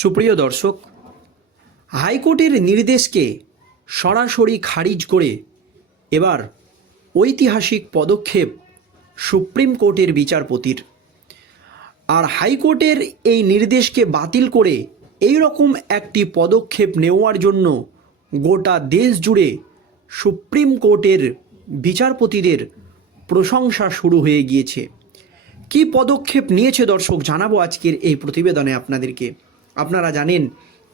সুপ্রিয় দর্শক, হাইকোর্টের নির্দেশকে সরাসরি খারিজ করে এবার ঐতিহাসিক পদক্ষেপ সুপ্রিম কোর্টের বিচারপতির। আর হাইকোর্টের এই নির্দেশকে বাতিল করে এই রকম একটি পদক্ষেপ নেওয়ার জন্য গোটা দেশ জুড়ে সুপ্রিম কোর্টের বিচারপতিদের প্রশংসা শুরু হয়ে গিয়েছে। কি পদক্ষেপ নিয়েছে দর্শক, জানাব আজকের এই প্রতিবেদনে আপনাদেরকে। আপনারা জানেন,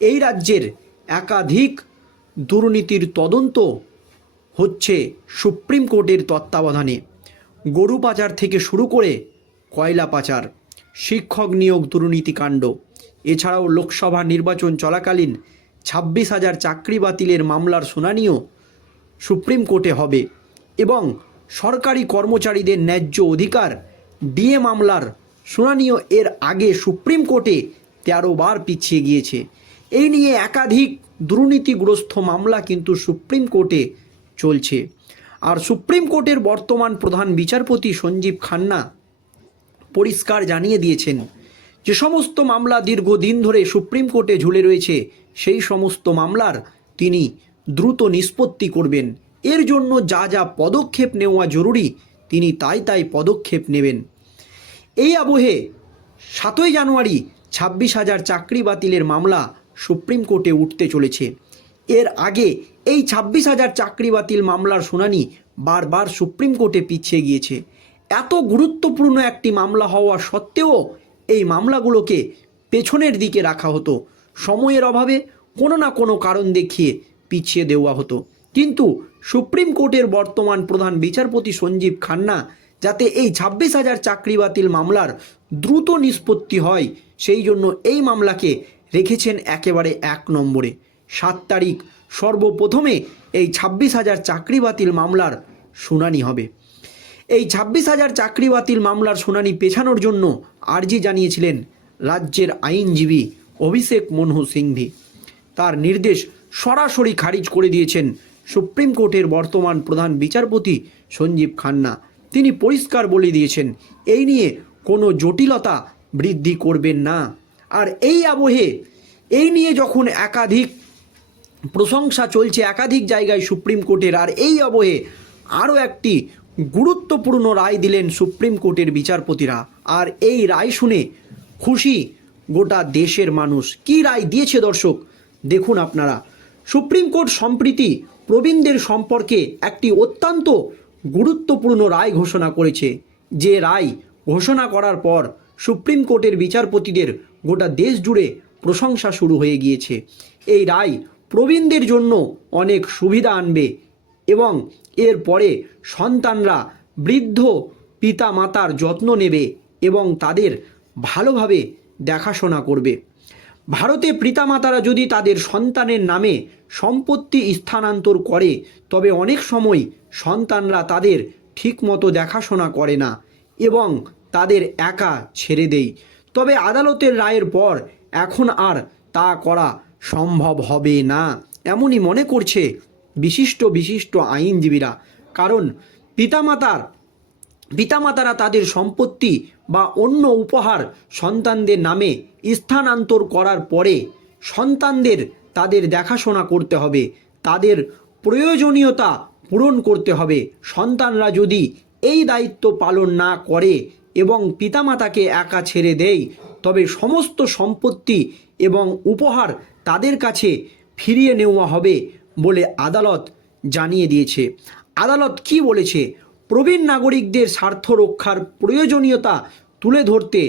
এই রাজ্যের একাধিক দুর্নীতির তদন্ত হচ্ছে সুপ্রিম কোর্টের তত্ত্বাবধানে। গরু পাচার থেকে শুরু করে কয়লা পাচার, শিক্ষক নিয়োগ দুর্নীতিকাণ্ড এছাড়াও লোকসভা নির্বাচন চলাকালীন ছাব্বিশ হাজার চাকরি বাতিলের মামলার শুনানিও সুপ্রিম কোর্টে হবে এবং সরকারি কর্মচারীদের ন্যায্য অধিকার ডিএ মামলার শুনানিও এর আগে সুপ্রিম কোর্টে তেরো বার পিছিয়ে গিয়েছে। এই নিয়ে একাধিক দুর্নীতিগ্রস্ত মামলা কিন্তু সুপ্রিম কোর্টে চলছে। আর সুপ্রিম কোর্টের বর্তমান প্রধান বিচারপতি সঞ্জীব খান্না পরিষ্কার জানিয়ে দিয়েছেন, যে সমস্ত মামলা দীর্ঘদিন ধরে সুপ্রিম কোর্টে ঝুলে রয়েছে, সেই সমস্ত মামলার তিনি দ্রুত নিষ্পত্তি করবেন। এর জন্য যা যা পদক্ষেপ নেওয়া জরুরি, তিনি তাই তাই পদক্ষেপ নেবেন। এই আবহে সাতই জানুয়ারি ছাব্বিশ হাজার চাকরি বাতিলের মামলা সুপ্রিম কোর্টে উঠতে চলেছে। এর আগে এই ছাব্বিশ হাজার চাকরি বাতিল মামলার শুনানি বারবার সুপ্রিম কোর্টে পিছিয়ে গিয়েছে। এত গুরুত্বপূর্ণ একটি মামলা হওয়া সত্ত্বেও এই মামলাগুলোকে পেছনের দিকে রাখা হতো। সময়ের অভাবে কোনো না কোনো কারণ দেখিয়ে পিছিয়ে দেওয়া হতো। কিন্তু সুপ্রিম কোর্টের বর্তমান প্রধান বিচারপতি সঞ্জীব খান্না যাতে এই ছাব্বিশ হাজার চাকরি বাতিল মামলার দ্রুত নিষ্পত্তি হয়, সেই জন্য এই মামলাকে রেখেছেন একেবারে এক নম্বরে। সাত তারিখ, সর্বপ্রথমে এই ছাব্বিশ হাজার চাকরি বাতিল মামলার শুনানি হবে। এই ছাব্বিশ হাজার চাকরি বাতিল মামলার শুনানি পেছানোর জন্য আর্জি জানিয়েছিলেন রাজ্যের আইনজীবী অভিষেক মনহু সিংভি। তার নির্দেশ সরাসরি খারিজ করে দিয়েছেন সুপ্রিম কোর্টের বর্তমান প্রধান বিচারপতি সঞ্জীব খান্না। তিনি পরিষ্কার বলে দিয়েছেন, এই নিয়ে কোনো জটিলতা বৃদ্ধি করবেন না। আর এই আবহে, এই নিয়ে যখন একাধিক প্রশংসা চলছে একাধিক জায়গায় সুপ্রিম কোর্টের, আর এই অবহে আরও একটি গুরুত্বপূর্ণ রায় দিলেন সুপ্রিম কোর্টের বিচারপতিরা। আর এই রায় শুনে খুশি গোটা দেশের মানুষ। কি রায় দিয়েছে দর্শক? দেখুন আপনারা। সুপ্রিম কোর্ট সম্প্রীতি প্রবীণদের সম্পর্কে একটি অত্যন্ত গুরুত্বপূর্ণ রায় ঘোষণা করেছে। যে রায় ঘোষণা করার পর সুপ্রিম কোর্টের বিচারপতিদের গোটা দেশ জুড়ে প্রশংসা শুরু হয়ে গিয়েছে। এই রায় প্রবীণদের জন্য অনেক সুবিধা আনবে এবং এর পরে সন্তানরা বৃদ্ধ পিতা মাতার যত্ন নেবে এবং তাদের ভালোভাবে দেখাশোনা করবে। ভারতে পিতামাতারা যদি তাদের সন্তানের নামে সম্পত্তি স্থানান্তর করে, তবে অনেক সময় সন্তানরা তাদের ঠিকমতো দেখাশোনা করে না। এবং তাদের একা ছেড়ে দেয় তবে আদালতের রায়ের পর এখন আর তা করা সম্ভব হবে না, এমনই মনে করছে বিশিষ্ট বিশিষ্ট আইনজীবীরা। কারণ পিতামাতার, পিতামাতারা তাদের সম্পত্তি বা অন্য উপহার সন্তানদের নামে স্থানান্তর করার পরে সন্তানদের তাদের দেখাশোনা করতে হবে, তাদের প্রয়োজনীয়তা পূরণ করতে হবে। সন্তানরা যদি এই দায়িত্ব পালন না করে এবং পিতামাতাকে একা ছেড়ে দেয়, তবে সমস্ত সম্পত্তি এবং উপহার তাদের কাছে ফিরিয়ে নেওয়া হবে বলে আদালত জানিয়ে দিয়েছে। আদালত কি বলেছে? প্রবীণ নাগরিকদের স্বার্থ রক্ষার প্রয়োজনীয়তা তুলে ধরতে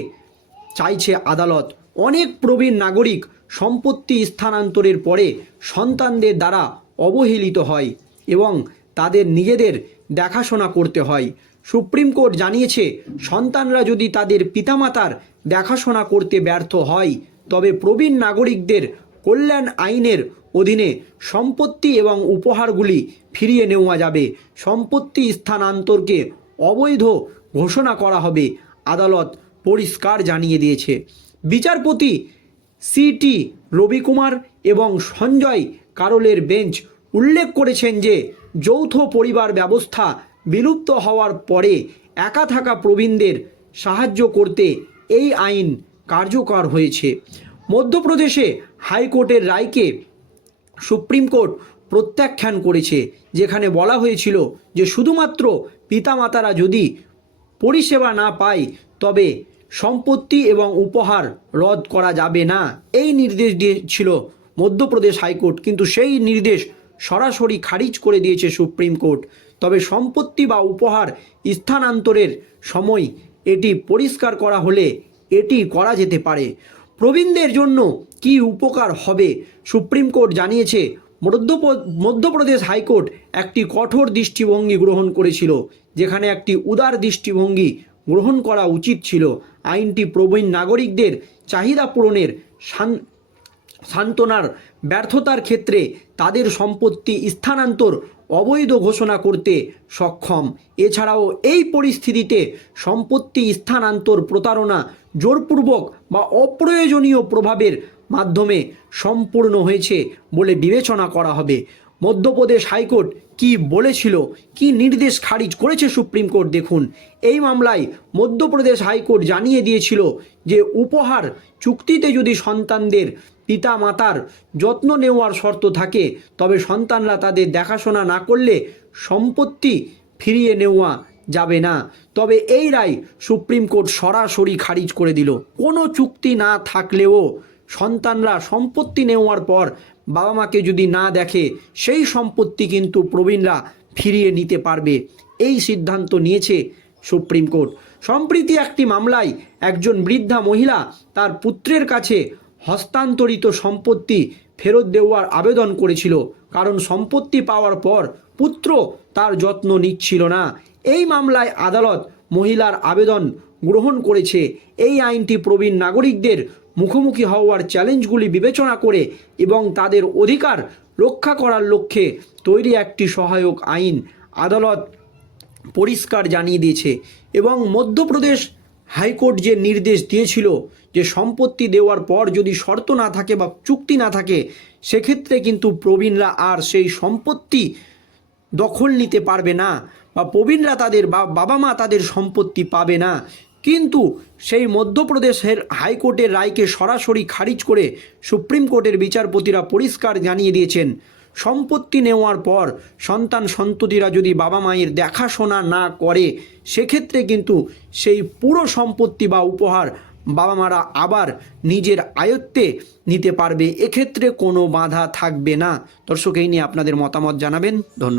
চাইছে আদালত। অনেক প্রবীণ নাগরিক সম্পত্তি স্থানান্তরের পরে সন্তানদের দ্বারা অবহেলিত হয় এবং তাদের নিজেদের দেখাশোনা করতে হয়। সুপ্রিম কোর্ট জানিয়েছে, সন্তানরা যদি তাদের পিতামাতার দেখাশোনা করতে ব্যর্থ হয়, তবে প্রবীণ নাগরিকদের কল্যাণ আইনের অধীনে সম্পত্তি এবং উপহারগুলি ফিরিয়ে নেওয়া যাবে। সম্পত্তি স্থানান্তরকে অবৈধ ঘোষণা করা হবে, আদালত পরিষ্কার জানিয়ে দিয়েছে। বিচারপতি সিটি রবিকুমার এবং সঞ্জয় কারোলের বেঞ্চ উল্লেখ করেছেন যে, যৌথ পরিবার ব্যবস্থা বিলুপ্ত হওয়ার পরে একা থাকা প্রবীণদের সাহায্য করতে এই আইন কার্যকর হয়েছে। মধ্যপ্রদেশে হাইকোর্টের রায়কে সুপ্রিম কোর্ট প্রত্যাখ্যান করেছে, যেখানে বলা হয়েছিল যে শুধুমাত্র পিতামাতারা যদি পরিষেবা না পায়, তবে সম্পত্তি এবং উপহার রদ করা যাবে না। এই নির্দেশ দিয়েছিল মধ্যপ্রদেশ হাইকোর্ট, কিন্তু সেই নির্দেশ সরাসরি খারিজ করে দিয়েছে সুপ্রিম কোর্ট। তবে সম্পত্তি বা উপহার স্থানান্তরের সময় এটি পরিষ্কার করা হলে এটি করা যেতে পারে। প্রবীণদের জন্য কি উপকার হবে? সুপ্রিম কোর্ট জানিয়েছে, মধ্যপ- মধ্যপ্রদেশ হাইকোর্ট একটি কঠোর দৃষ্টিভঙ্গি গ্রহণ করেছিল, যেখানে একটি উদার দৃষ্টিভঙ্গি গ্রহণ করা উচিত ছিল। আইনটি প্রবীণ নাগরিকদের চাহিদা পূরণের সান্ত্বনার ব্যর্থতার ক্ষেত্রে তাদের সম্পত্তি স্থানান্তর অবৈধ ঘোষণা করতে সক্ষম। এছাড়াও এই পরিস্থিতিতে সম্পত্তি স্থানান্তর প্রতারণা জোরপূর্বক বা অপ্রয়োজনীয় প্রভাবের মাধ্যমে সম্পূর্ণ হয়েছে বলে বিবেচনা করা হবে। মধ্যপ্রদেশ হাইকোর্ট কি বলেছিল, কি নির্দেশ খারিজ করেছে সুপ্রিম কোর্ট দেখুন। এই মামলায় মধ্যপ্রদেশ হাইকোর্ট জানিয়ে দিয়েছিল যে, উপহার চুক্তিতে যদি সন্তানদের পিতা মাতার যত্ন নেওয়ার শর্ত থাকে, তবে সন্তানরা তাদের দেখাশোনা না করলে সম্পত্তি ফিরিয়ে নেওয়া যাবে না। তবে এই রায় সুপ্রিম কোর্ট সরাসরি খারিজ করে দিল। কোনো চুক্তি না থাকলেও সন্তানরা সম্পত্তি নেওয়ার পর বাবা মাকে যদি না দেখে, সেই সম্পত্তি কিন্তু প্রবীণরা ফিরিয়ে নিতে পারবে। এই সিদ্ধান্ত নিয়েছে সুপ্রিম কোর্ট। সম্প্রতি একটি মামলায় একজন বৃদ্ধা মহিলা তার পুত্রের কাছে হস্তান্তরিত সম্পত্তি ফেরত দেওয়ার আবেদন করেছিল। কারণ সম্পত্তি পাওয়ার পর পুত্র তার যত্ন নিচ্ছিল না। এই মামলায় আদালত মহিলার আবেদন গ্রহণ করেছে। এই আইনটি প্রবীণ নাগরিকদের মুখোমুখি হওয়ার চ্যালেঞ্জগুলি বিবেচনা করে এবং তাদের অধিকার রক্ষা করার লক্ষ্যে তৈরি একটি সহায়ক আইন আদালত পরিষ্কার জানিয়ে দিয়েছে এবং মধ্যপ্রদেশ হাইকোর্ট যে নির্দেশ দিয়েছিল যে সম্পত্তি দেওয়ার পর যদি শর্ত না থাকে বা চুক্তি না থাকে, সেক্ষেত্রে কিন্তু প্রবীণরা আর সেই সম্পত্তি দখল নিতে পারবে না বা প্রবীণরা তাদের বাবা মা তাদের সম্পত্তি পাবে না। কিন্তু সেই মধ্যপ্রদেশের হাইকোর্টের রায়কে সরাসরি খারিজ করে সুপ্রিম কোর্টের বিচারপতিরা পরিষ্কার জানিয়ে দিয়েছেন সম্পত্তি নেওয়ার পর সন্তান সন্ততিরা যদি বাবা মায়ের দেখাশোনা না করে, সেক্ষেত্রে কিন্তু সেই পুরো সম্পত্তি বা উপহার বাবা মারা আবার নিজের আয়ত্তে নিতে পারবে। এক্ষেত্রে কোনো বাধা থাকবে না। দর্শক, এই নিয়ে আপনাদের মতামত জানাবেন। ধন্যবাদ।